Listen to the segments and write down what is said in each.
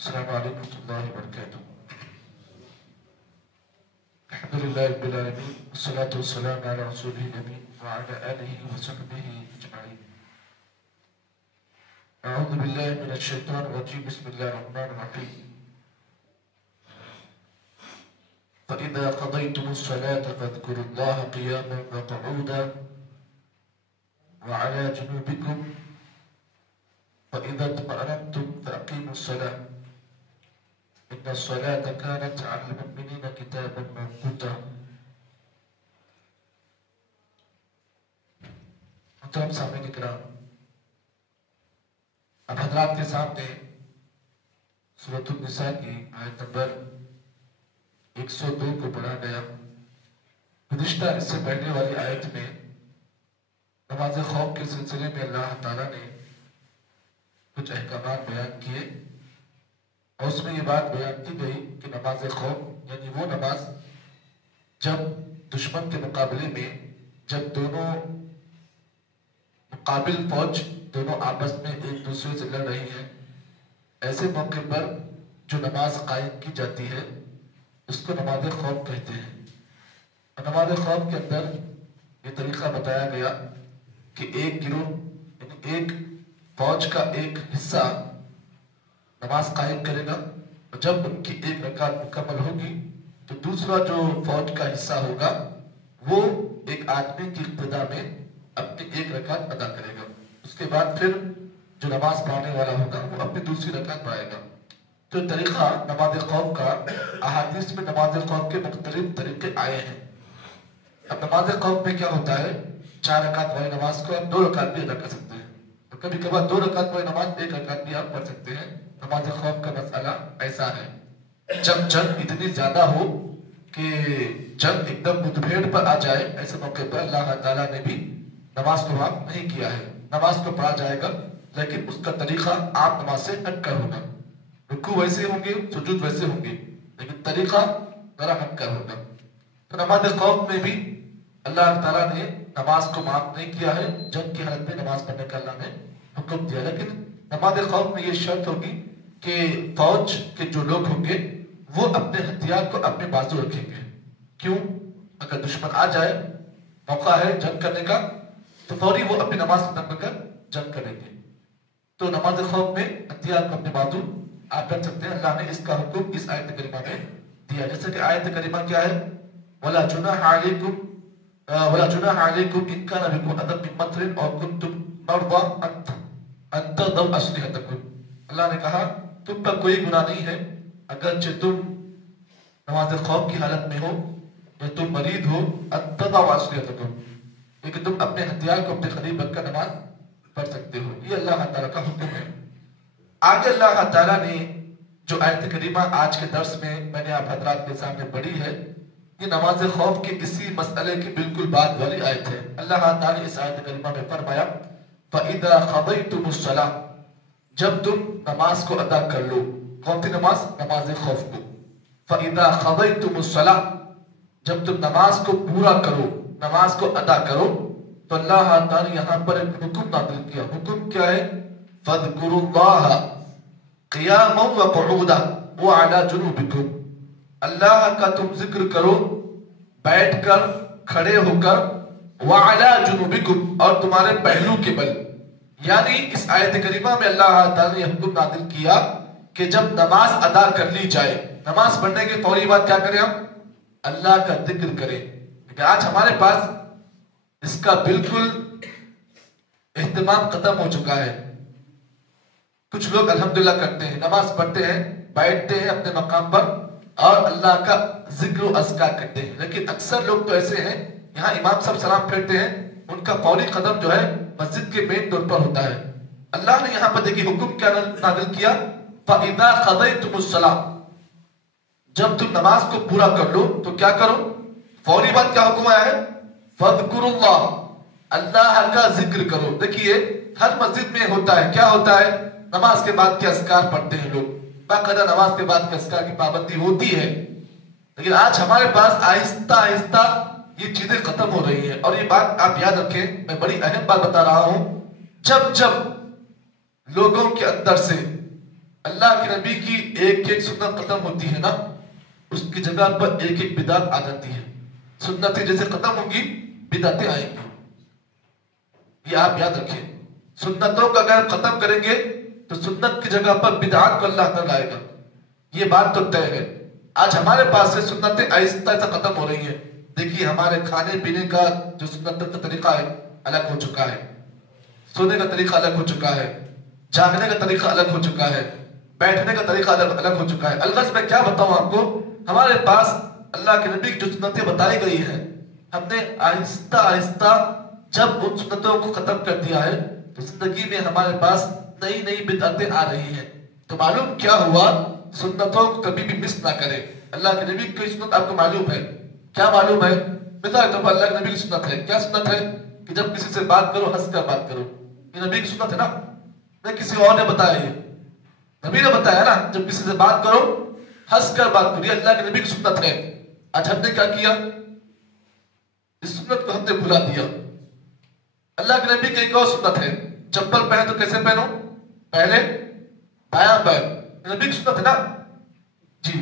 السلام علیکم ورحمۃ اللہ وبرکاتہ۔ الحمدللہ رب العالمین والصلاة والسلام علی رسولہ الامین وعلی آلہ وصحبہ اجمعین۔ اعوذ باللہ من الشیطان الرجیم، بسم اللہ الرحمن الرحیم۔ فَإِذَا قَضَيْتُمُ الصَّلَاةَ فَاذْكُرُوا اللَّهَ قِيَامًا وَقُعُودًا وَعَلَى جُنُوبِكُمْ فَإِذَا اطْمَأْنَنْتُمْ فَأَقِيمُوا الصَّلَاةَ إِنَّ الصَّلَاةَ كَانَتْ عَلَى الْمُؤْمِنِينَ كِتَابًا مَوْقُوتًا۔ محترم سامعین اکرام، اب حضرات کے سامنے سورۃ النساء کی آیت نمبر 102 کو پڑھا گیا۔ گزشتہ اس سے پہلے والی آیت میں نماز خوف کے سلسلے میں اللہ تعالیٰ نے کچھ احکامات بیان کیے، اور اس میں یہ بات بیان کی گئی کہ نماز خوف یعنی وہ نماز جب دشمن کے مقابلے میں جب دونوں مقابل فوج دونوں آپس میں ایک دوسرے سے لڑ رہی ہیں، ایسے موقع پر جو نماز قائم کی جاتی ہے اس کو نماز خوف کہتے ہیں۔ اور نماز خوف کے اندر یہ طریقہ بتایا گیا کہ ایک گروہ یعنی ایک فوج کا ایک حصہ نماز قائم کرے گا، اور جب ان کی ایک رکعت مکمل ہوگی تو دوسرا جو فوج کا حصہ ہوگا وہ ایک آدمی کی اقتداء میں اپنی ایک رکعت ادا کرے گا۔ اس کے بعد پھر جو نماز پڑھنے والا ہوگا وہ اپنی دوسری رکعت پڑھائے گا۔ تو طریقہ نماز خوف کا احادیث میں نماز خوف کے مختلف طریقے آئے ہیں۔ اب نماز خوف میں کیا ہوتا ہے، 4 رکعت والی نماز کو آپ 2 رکعت بھی ادا کر سکتے ہیں، اور کبھی کبھار 2 رکعت والی نماز 1 رکعت بھی آپ پڑھ سکتے ہیں۔ نماز خوف کا مسئلہ ایسا ہے، جب جنگ اتنی زیادہ ہو کہ جنگ ایک دم مدبھیڑ پر آ جائے، ایسے موقع پر اللہ تعالیٰ نے بھی نماز کو معاف نہیں کیا ہے۔ نماز کو پڑھا جائے گا لیکن اس کا طریقہ عام نماز سے ہٹ کر ہوگا، رکوع ویسے ہوں گے، سجود ویسے ہوں گے، لیکن طریقہ ذرا ہٹ کر ہوگا۔ تو نماز خوف میں بھی اللہ تعالیٰ نے نماز کو معاف نہیں کیا ہے، جنگ کی حالت میں نماز پڑھنے کا اللہ نے حکم دیا، لیکن نماز خوف میں یہ شرط ہوگی کہ فوج کے جو لوگ ہوں گے وہ اپنے ہتھیار کو اپنے بازو رکھیں گے۔ کیوں؟ اگر دشمن آ جائے، موقع ہے جنگ کرنے کا، تو فوری وہ اپنی نماز ختم کر جنگ کریں گے۔ تو نماز خوف میں ہتھیار کو اپنے بازو آپ رکھ سکتے ہیں۔ اللہ نے اس کا حکم اس آیت کریمہ میں دیا، جیسے کہ آیت کریمہ کیا ہے، وَلَا جُنَاحَ عَلَيْكُمْ إِن كَانَ بِكُمْ أَذًى مِّن مَطَرٍ أَوْ كُنتُم مَرْضَىٰ أَن تَضَعُوا أَسْلِحَتَكُمْ۔ اللہ نے کہا تم پر کوئی گناہ نہیں ہے اگرچہ تم نماز خوف کی حالت میں ہو یا تم مریض ہو، أَن تَضَعُوا أَسْلِحَتَكُمْ، لیکن تم اپنے ہتھیار کو اپنے قریب رکھ کر نماز پڑھ سکتے ہو۔ یہ اللہ تعالیٰ کا حکم ہے۔ آگے اللہ تعالیٰ نے جو آیت کریمہ آج کے درس میں نے آپ حضرات کے سامنے پڑھی ہے، یہ نماز خوف کے اسی مسئلے کی بالکل بعد والی آیت ہے۔ اللہ تعالیٰ نے اس آیت کریمہ میں فرمایا فَإِذَا قَضَيْتُمُ الصَّلَاةَ، جب تم نماز کو ادا کر لو۔ کون سی نماز؟ نماز خوف کو۔ فَإِذَا قَضَيْتُمُ الصَّلَاةَ، جب تم نماز کو پورا کرو، نماز کو ادا کرو، تو اللہ تعالیٰ نے یہاں پر ایک حکم نازل کیا۔ حکم کیا ہے؟ فَاذْكُرُوا اللَّهَ قِيَامًا وَقُعُودًا وَعَلَى جُنُوبِكُمْ، اللہ کا تم ذکر کرو بیٹھ کر، کھڑے ہو کر، وَعَلَى جُنُوبِكُمْ، اور تمہارے پہلو کے بل۔ یعنی اس آیت کریمہ میں اللہ تعالیٰ نے یہ حکم نازل کیا کہ جب نماز ادا کر لی جائے، نماز پڑھنے کے فوری بعد کیا کریں ہم؟ اللہ کا ذکر کریں۔ لیکن آج ہمارے پاس اس کا بالکل اہتمام ختم ہو چکا ہے۔ کچھ لوگ الحمدللہ کرتے ہیں، نماز پڑھتے ہیں، بیٹھتے ہیں اپنے مقام پر اور اللہ کا ذکر و اذکار کرتے ہیں، لیکن اکثر لوگ تو ایسے ہیں، یہاں امام صاحب سلام پھیرتے ہیں، ان کا فوری قدم جو ہے مسجد کے مین ڈور پر ہوتا ہے۔ اللہ نے یہاں پر دیکھیں حکم کیا نازل کیا، فَإِذَا قَضَيْتُمُ الصَّلَاةَ، جب تم نماز کو پورا کر لو تو کیا کرو؟ فوری بات کیا حکم آیا ہے؟ فَاذْكُرُوا اللَّهَ، اللہ کا ذکر کرو۔ دیکھیے ہر مسجد میں ہوتا ہے، کیا ہوتا ہے؟ نماز کے بعد کے اذکار پڑھتے ہیں لوگ، باقاعدہ نماز کے بعد کے اذکار کی پابندی ہوتی ہے، لیکن آج ہمارے پاس آہستہ آہستہ یہ چیزیں ختم ہو رہی ہیں۔ اور یہ بات آپ یاد رکھیں، میں بڑی اہم بات بتا رہا ہوں، جب لوگوں کے اندر سے اللہ کے نبی کی ایک ایک سنت ختم ہوتی ہے نا، اس کی جگہ پر ایک ایک بدعت آ جاتی ہے. سنتیں جیسے ختم ہوں گی بدعتیں آئیں گی. یہ آپ یاد رکھیں، سنتوں کا اگر ختم کریں گے تو سنت کی جگہ پر بدعات کو اللہ تعالیٰ لائے گا. یہ بات تو طے ہے. آج ہمارے پاس سے سنتیں آہستہ آہستہ ختم ہو رہی ہیں. دیکھیے ہمارے کھانے پینے کا جو سنت کا طریقہ ہے الگ ہو چکا ہے، سونے کا طریقہ الگ ہو چکا ہے، جاگنے کا طریقہ الگ ہو چکا ہے، بیٹھنے کا طریقہ الگ ہو چکا ہے. الغرض میں کیا بتاؤں آپ کو، ہمارے پاس اللہ کے نبی کی جو سنتیں بتائی گئی ہیں، ہم نے آہستہ آہستہ جب ان سنتوں کو ختم کر دیا ہے تو زندگی میں ہمارے پاس نئی نئی بدعتیں آ رہی ہیں. تو معلوم کیا ہوا، سنتوں کو کبھی بھی مس نہ کرے. اللہ کے نبی کی سنت آپ کو معلوم ہے، کیا معلوم ہے؟ مثال طور پر اللہ کے نبی کی سنت ہے، کیا سنت ہے؟ کہ جب کسی سے بات کرو ہنس کر بات کرو. یہ نبی کی سنت ہے نا، نہیں کسی اور نے بتایا، یہ نبی نے بتایا نا. جب کسی سے بات کرو ہنس کر بات کرو، یہ اللہ کے نبی کی سنت ہے. آج ہم نے کیا کیا، اس سنت کو ہم نے بھلا دیا. اللہ کے نبی کی ایک اور سنت ہے، چپل پہنے تو کیسے پہنو، پہلے دایاں پیر، نبی کی سنت ہے نا. جی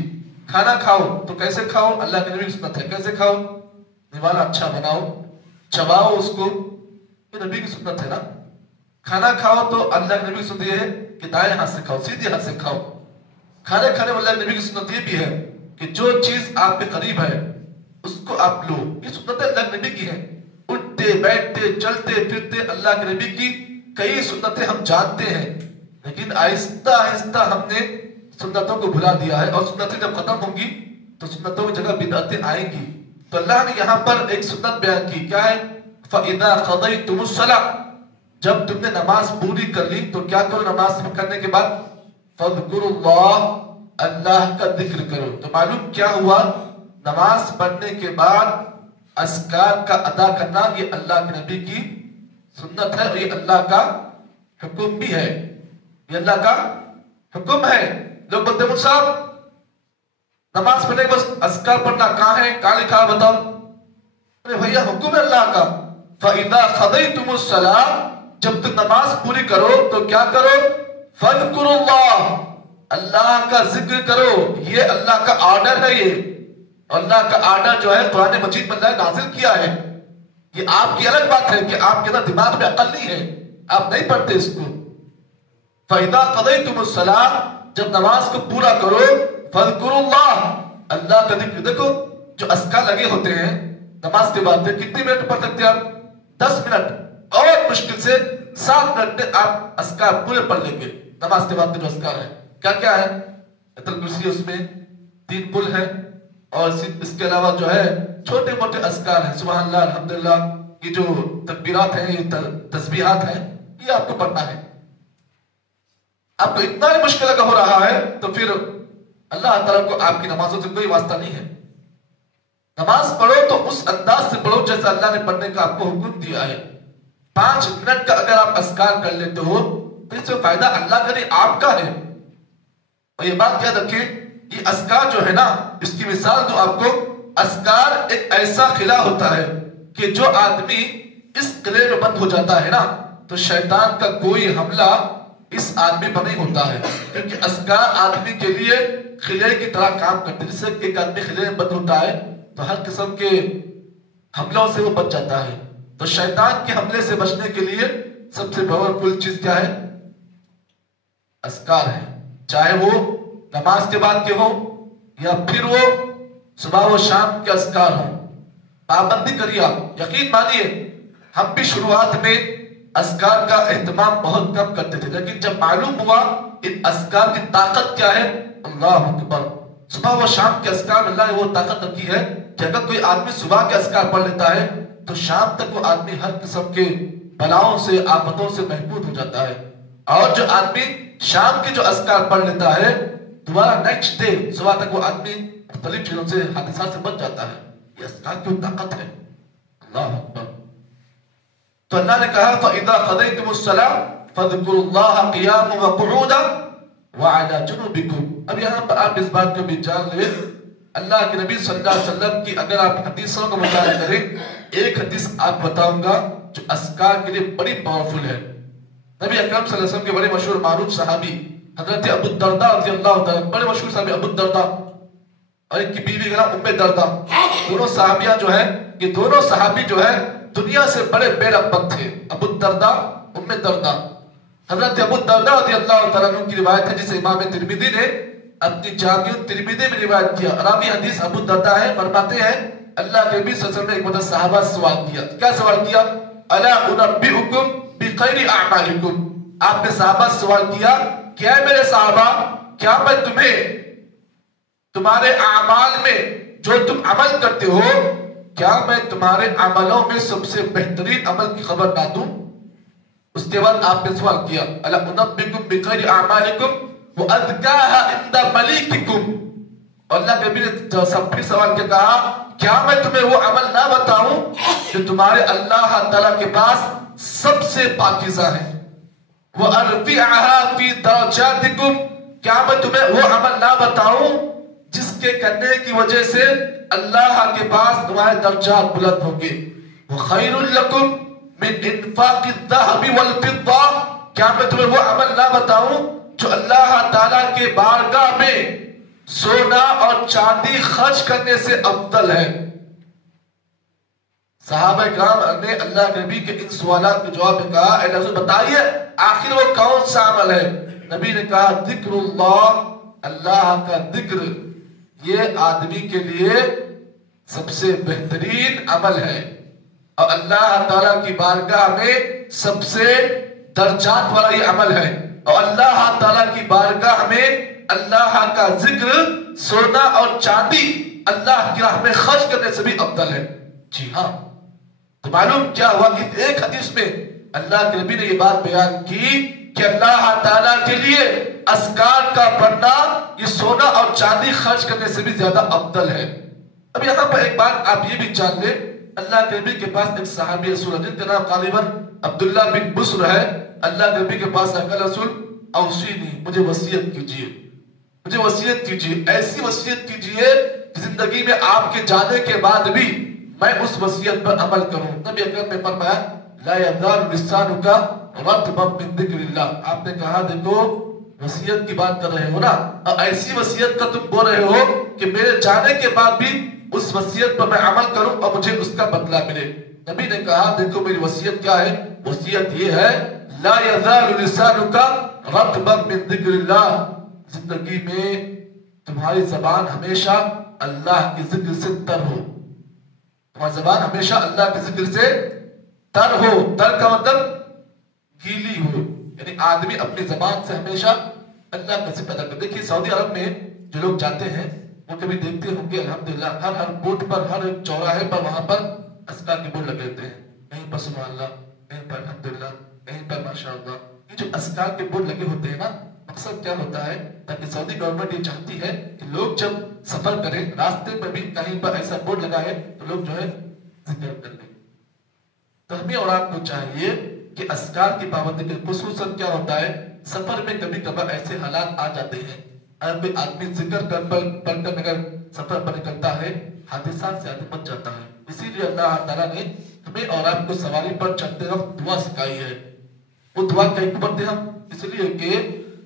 کھانا کھاؤ تو کیسے کھاؤ، اللہ کے نبی کی سنت ہے، کیسے کھاؤ، نوالا اچھا بناؤ، چباؤ اس کو، یہ نبی کی سنت ہے نا. کھانا کھاؤ تو اللہ کے نبی کی سنت یہ ہے کہ دائیں ہاتھ سے کھاؤ، سیدھے ہاتھ سے کھاؤ. کھانے کھانے میں اللہ کے نبی کی سنت یہ بھی ہے کہ جو چیز آپ کے قریب ہے اس کو آپ لو. یہ سنت اللہ کے نبی کی ہے. اٹھتے بیٹھتے چلتے پھرتے اللہ کے نبی کی کئی سنتیں ہم جانتے ہیں، لیکن آہستہ آہستہ ہم نے سنتوں کو بھلا دیا ہے. اور سنتیں جب ختم ہوں گی تو سنتوں کی جگہ بدعتیں آئیں گی. تو اللہ نے یہاں پر ایک سنت بیان کی، کیا ہے؟ فَإِذَا قَضَيْتُمُ الصَّلَاةَ، جب تم نے نماز پوری کر لی تو کیا کرو، نماز کرنے کے بعد فَاذْكُرُوا اللَّهَ، اللہ کا ذکر کرو. تو معلوم کیا ہوا، نماز پڑھنے کے بعد اذکار کا ادا کرنا یہ اللہ کے نبی کی سنت ہے، اور یہ اللہ کا حکم بھی ہے. یہ اللہ کا حکم ہے. لوگ بولتے ہیں صاحب نماز پڑھنے کے بس اذکار پڑھنا کہاں ہے، کہاں لکھا ہے بتاؤ. ارے بھیا حکم ہے اللہ کا، فَإِذَا قَضَيْتُمُ الصَّلَاةَ، جب تم نماز پوری کرو تو کیا کرو، فَاذْكُرُوا اللَّهَ، اللہ کا ذکر کرو. یہ اللہ کا آرڈر ہے. یہ اللہ کا آرڈر جو ہے قرآن مجید میں اللہ نے نازل کیا ہے. یہ آپ کی الگ بات ہے کہ آپ کے اندر دماغ میں عقل نہیں ہے، آپ نہیں پڑھتے اس کو. فَإِذَا قَضَيْتُمُ الصَّلَاةَ، جب نماز کو پورا کرو، فَاذْكُرُوا اللَّهَ، اللہ کا ذکر. دیکھو جو اذکار لگے ہوتے ہیں نماز کے بعد کتنی منٹ پڑھ سکتے ہیں آپ، 10 منٹ، اور مشکل سے 7 منٹ میں آپ اذکار پورے پڑھ لیں گے. نماز کے بعد جو اذکار ہے کیا کیا ہے، ایت الکرسی، اس میں 3 پل ہے، اور اس کے علاوہ جو ہے چھوٹے موٹے اذکار ہیں، سبحان اللہ، الحمدللہ، یہ جو تکبیرات ہیں، یہ تسبیحات ہیں، یہ آپ کو پڑھنا ہے. آپ کو اتنا ہی مشکل اگر ہو رہا ہے تو پھر اللہ تعالیٰ کو آپ کی نمازوں سے کوئی واسطہ نہیں ہے. نماز پڑھو تو اس انداز سے پڑھو جیسا اللہ نے پڑھنے کا آپ کو حکم دیا ہے. 5 منٹ کا اگر آپ اذکار کر لیتے ہو تو اس میں فائدہ اللہ کا نہیں، آپ کا ہے. اور یہ بات یاد رکھیں، یہ اذکار جو ہے نا، اس کی مثال دو آپ کو. اذکار ایک ایسا قلعہ ہوتا ہے کہ جو آدمی اس قلعے میں بند ہو جاتا ہے نا تو شیطان کا کوئی حملہ اس آدمی پر نہیں ہوتا ہے، کیونکہ اذکار آدمی کے لیے قلعے کی طرح کام کرتے ہیں. جس سے ایک آدمی قلعے میں بند ہوتا ہے تو ہر قسم کے حملوں سے وہ بچ جاتا ہے. تو شیطان کے حملے سے بچنے کے لیے سب سے پاورفل چیز کیا ہے، اذکار ہے. چاہے وہ نماز کے بعد کے ہو یا پھر وہ صبح و شام کے اذکار ہوں. پابندی کریے آپ. یقین مانیے ہم بھی شروعات میں اذکار کا اہتمام بہت کم کرتے تھے، لیکن جب معلوم ہوا ان اذکار کی طاقت کیا ہے، اللہ اکبر. صبح و شام کے اذکار میں اللہ نے وہ طاقت رکھی ہے کہ اگر کوئی آدمی صبح کے اذکار پڑھ لیتا ہے تو شام تک وہ آدمی ہر قسم کے بلاؤں سے، آفتوں سے محفوظ ہو جاتا ہے. اور جو آدمی شام کے جو اذکار پڑھ لیتا ہے دوبارہ نیکسٹ ڈے صبح تک وہ آدمی مختلف چیزوں سے، حادثات سے بچ جاتا ہے. یہ اذکار کی طاقت ہے. اللہ اکبر. تو اللہ نے کہا فَإِذَا قَضَيْتُمُ الصَّلَاةَ فَاذْكُرُوا اللَّهَ قِيَامًا وَقُعُودًا وَعَلَى جُنُوبِكُمْ. اب یہاں پر آپ اس بات کو بھی جان لیں، اللہ کے نبی صلی اللہ علیہ وسلم کی اگر آپ حدیثوں کا مطالعہ کریں، ایک حدیث آپ بتاؤں گا جو اذکار کے لیے بڑی پاورفل ہے. نبی اکرم صلی اللہ علیہ وسلم کے بڑے مشہور معروف صحابی حضرت ابو الدرداء رضی اللہ تعالیٰ، بڑے مشہور صحابی ابو الدرداء اور ان کی بیوی کا نام ام الدرداء، دونوں صحابیاں جو ہے، یہ دونوں صحابی جو ہے دنیا سے بڑے بے رغبت تھے، ابو الدرداء ام الدرداء۔ حضرت ابو الدرداء رضی اللہ تعالیٰ عنہ کی روایت ہے جسے امام ترمذی نے اپنی جامع الترمذی میں روایت کیا۔ راوی حدیث ابو الدرداء ہے، فرماتے ہیں اللہ کے نبی صلی اللہ علیہ وسلم نے ایک مرتبہ صحابہ سے سوال کیا، کیا سوال کیا؟ الا انبئکم بخیر اعمالکم، آپ نے صحابہ سے سوال کیا کیا ہے میرے صحابہ، کیا میں تمہیں تمہارے اعمال میں جو تم عمل کرتے ہو، کیا میں تمہارے عملوں میں سب سے بہترین عمل کی خبر نہ دوں؟ اس کے بعد آپ نے سوال کیا الا انبئکم بخیر اعمالکم وازکاها عند ملیککم، اور اللہ کے نبی نے سب پھر سوال کے کہا کیا میں تمہیں وہ عمل نہ بتاؤں جو تمہارے اللہ تعالیٰ کے پاس سب سے پاکیزہ ہے؟ وَأَرْفِعَهَا فِي دَرَجَاتِكُمْ، کیا میں تمہیں وہ عمل نہ بتاؤں جس کے کرنے کی وجہ سے اللہ کے پاس تمہارے درجات بلند ہوں گے؟ وَخَيْرٌ لَكُمْ مِنْ إِنفَاقِ الذَّهَبِ وَالْفِضَّةِ، کیا میں تمہیں وہ عمل نہ بتاؤں جو اللہ تعالیٰ کے بارگاہ میں سونا اور چاندی خرچ کرنے سے افضل ہے؟ صحابہ کرام نے اللہ کے نبی کے ان سوالات کے جواب میں کہا اے رسول بتائیے آخر وہ کون سا عمل ہے؟ نبی نے کہا ذکر اللہ، اللہ کا ذکر یہ آدمی کے لیے سب سے بہترین عمل ہے، اور اللہ تعالیٰ کی بارگاہ میں سب سے درجات والا یہ عمل ہے، اور اللہ تعالیٰ کی بارگاہ میں اللہ کا ذکر سونا اور چاندی اللہ کی راہ میں خرچ کرنے سے بھی افضل ہے۔ جی ہاں، تو معلوم کیا ہوا کہ ایک حدیث میں اللہ کے نبی نے یہ بات بیان کی کہ اللہ تعالیٰ کے لیے اذکار کا پڑھنا یہ سونا اور چاندی خرچ کرنے سے بھی زیادہ افضل ہے۔ اب یہاں پر ایک بات آپ یہ بھی جان لیں، اللہ کے نبی کے پاس ایک صحابی رسول جن کا نام غالباً عبداللہ بن بسر ہے، اللہ کے نبی کے پاس آقا رسول اوصینی، مجھے وصیت کیجئے، مجھے وصیت کیجئے، ایسی وصیت کیجئے کہ زندگی میں آپ کے جانے کے بعد بھی میں اس وصیت پر عمل کروں۔ نبی اکرم نے فرمایا لا یزال لسانک رطبا من ذکر اللہ، آپ نے کہا دیکھو وصیت کی بات کر رہے ہو نا، اور ایسی وصیت کا تم بول رہے ہو کہ میرے جانے کے بعد بھی اس وصیت پر میں عمل کروں اور مجھے اس کا بدلہ ملے۔ نبی نے کہا دیکھو میری وصیت کیا ہے، وصیت یہ ہے لا یزال لسانک رطبا من ذکر اللہ، زندگی میں تمہاری زبان ہمیشہ اللہ کے ذکر سے تر ہو، تمہاری زبان ہمیشہ اللہ کے ذکر سے تر ہو، تر کا مطلب گیلی ہو، یعنی آدمی اپنی زبان سے ہمیشہ اللہ کا ذکر کرے۔ دیکھیے سعودی عرب میں جو لوگ جاتے ہیں وہ کبھی دیکھتے ہوں گے الحمدللہ ہر بورڈ پر، ہر چوراہے پر وہاں پر اذکار کے بورڈ لگے ہوتے ہیں، کہیں پر سبحان اللہ، کہیں پر الحمدللہ، کہیں پر ماشاءاللہ۔ یہ جو اذکار کے بورڈ لگے ہوتے ہیں نا، مقصد کیا ہوتا ہے تاکہ سعودی گورنمنٹ یہ چاہتی ہے کہ لوگ جب سفر کریں راستے میں بھی کہیں پر ایسا بورڈ لگائے تو لوگ جو ہے ذکر کر لیں۔ تو ہمیں اور آپ کو چاہیے کہ اذکار کی پابندی کریں، خصوصاً کیا ہوتا ہے سفر میں کبھی کبھار ایسے حالات آ جاتے ہیں، اگر کوئی آدمی ذکر پڑھ کر اگر سفر پر نکلتا ہے حادثات سے آدمی بچ جاتا ہے۔ اسی لیے اللہ تعالیٰ نے ہمیں اور آپ کو سواری پر چلتے وقت دعا سکھائی ہے۔ وہ دعا کہیں کو پڑھتے ہم اس لیے کہ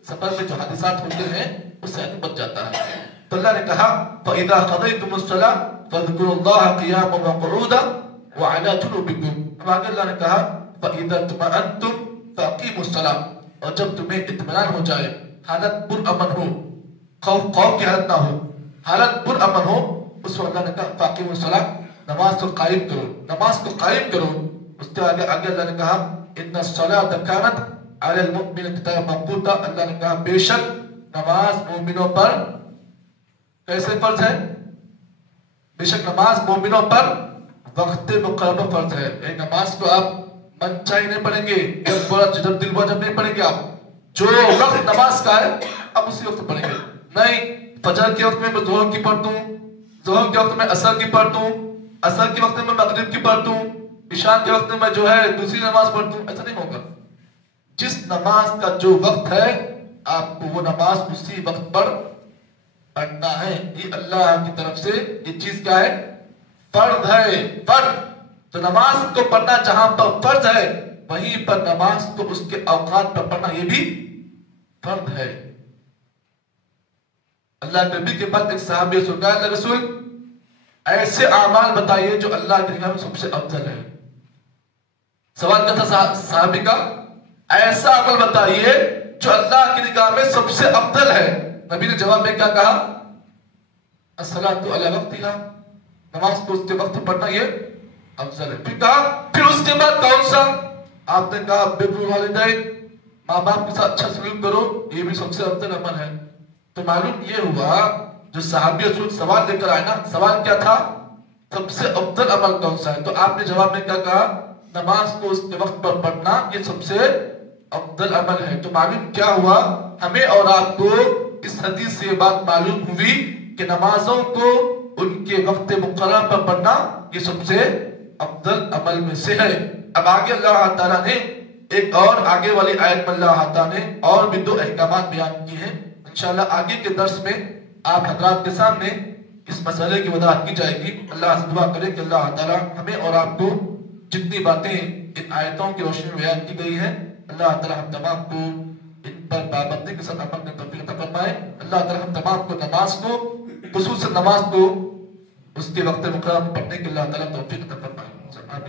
سفر میں جو حادثات ہوتے ہیں اس سے آدمی بچ جاتا ہے۔ تو اللہ نے کہا فَإِذَا قَضَيْتُمُ الصَّلَاةَ فَاذْكُرُوا اللَّهَ قِيَامًا وَقُعُودًا وَعَلَى جُنُوبِكُمْ، اب آگے اللہ نے کہا فَإِذَا اطْمَأَنْتُمْ فَأَقِيمُوا الصَّلَاةَ، اور جب تمہیں اطمینان ہو جائے، حالت پرامن ہو، خوف کی حالت نہ ہو، حالت پرامن ہو، اس وقت اللہ نے کہا فَأَقِيمُوا الصَّلَاةَ، نماز کو قائم کرو، نماز کو قائم کرو۔ اس کے آگے اللہ نے کہا إِنَّ الصَّلَاةَ كَانَتْ عَلَى الْمُؤْمِنِينَ كِتَابًا مَوْقُوتًا، اللہ نے کہا بے شک نماز مومنوں پر کیسے فرض ہے؟ بے شک نماز مومنوں پر وقت مقررہ فرض ہے۔ ایک نماز کو آپ من چاہی نہیں پڑھیں گے، جب دل ہوا جب نہیں پڑھیں گے، آپ جو وقت نماز کا ہے اب اسی وقت پڑھیں گے، نہیں فجر کے وقت میں ظہر کی پڑھ دوں، ظہر کے وقت میں عصر کی پڑھ دوں، عصر کے وقت میں مغرب کی پڑھ دوں، عشاء کے وقت میں جو ہے دوسری نماز پڑھ دوں، ایسا نہیں ہوگا۔ جس نماز کا جو وقت ہے آپ کو وہ نماز اسی وقت پر پڑھنا ہے۔ یہ اللہ کی طرف سے یہ چیز کیا ہے؟ فرض ہے، فرض۔ تو نماز کو پڑھنا جہاں پر فرض ہے وہیں پر نماز کو اس کے اوقات پر پڑھنا یہ بھی فرض ہے۔ اللہ کے نبی کے پاس ایک صحابی سے کہا اللہ رسول ایسے اعمال بتائیے جو اللہ کی نگاہ میں سب سے افضل ہے. سوال کیا تھا صحابی کا؟ ایسا عمل بتائیے جو اللہ کی نگاہ میں سب سے افضل ہے. نبی نے جواب میں کیا کہا؟ الصلاۃ علی وقتہا، نماز کو اس کے وقت پڑھنا یہ افضل ہے. پھر کہا پھر اس کے بعد کون سا؟ آپ نے کہا بر الوالدین، ماں باپ کے ساتھ اچھا سلوک کرو، یہ بھی سب سے افضل عمل ہے. تو معلوم یہ ہوا جو صحابی رسول سوال لے کر آئے نا، سوال کیا تھا؟ سب سے افضل عمل کون سا ہے؟ تو آپ نے جواب میں کیا کہا؟ نماز کو اس کے وقت پر پڑھنا یہ سب سے افضل عمل ہے. تو معلوم کیا ہوا؟ ہمیں اور آپ کو اس حدیث سے یہ بات معلوم ہوئی کہ نمازوں کو ان کے وقت مقررہ پر پڑھنا یہ سب سے افضل عمل میں سے ہے. اب آگے اللہ تعالیٰ نے ایک اور آگے والی آیت میں اللہ تعالیٰ نے اور بھی 2 احکامات بیان کیے ہیں. انشاءاللہ آگے کے درس میں آپ حضرات کے سامنے اس مسئلے کی وضاحت کی جائے گی. اللہ سے دعا کرے کہ اللہ تعالیٰ ہمیں اور آپ کو جتنی باتیں ان آیتوں کی روشنی میں بیان کی گئی ہیں، اللہ تعالیٰ ہم تمام کو ان پر پابندی کے ساتھ عمل کرنے کی توفیق عطا فرمائے. اللہ تعالیٰ ہم تمام کو نماز کو، خصوصاً نماز کو اس کے وقت مقررہ میں پڑھنے کے اللہ تعالیٰ توفیق عطا فرمائے.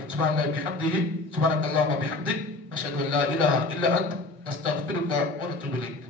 سبحان اللہ بحمدہ، سبحانک اللہم وبحمدک، نشہد ان لا الہ الا انت، نستغفرک ونتوب الیک.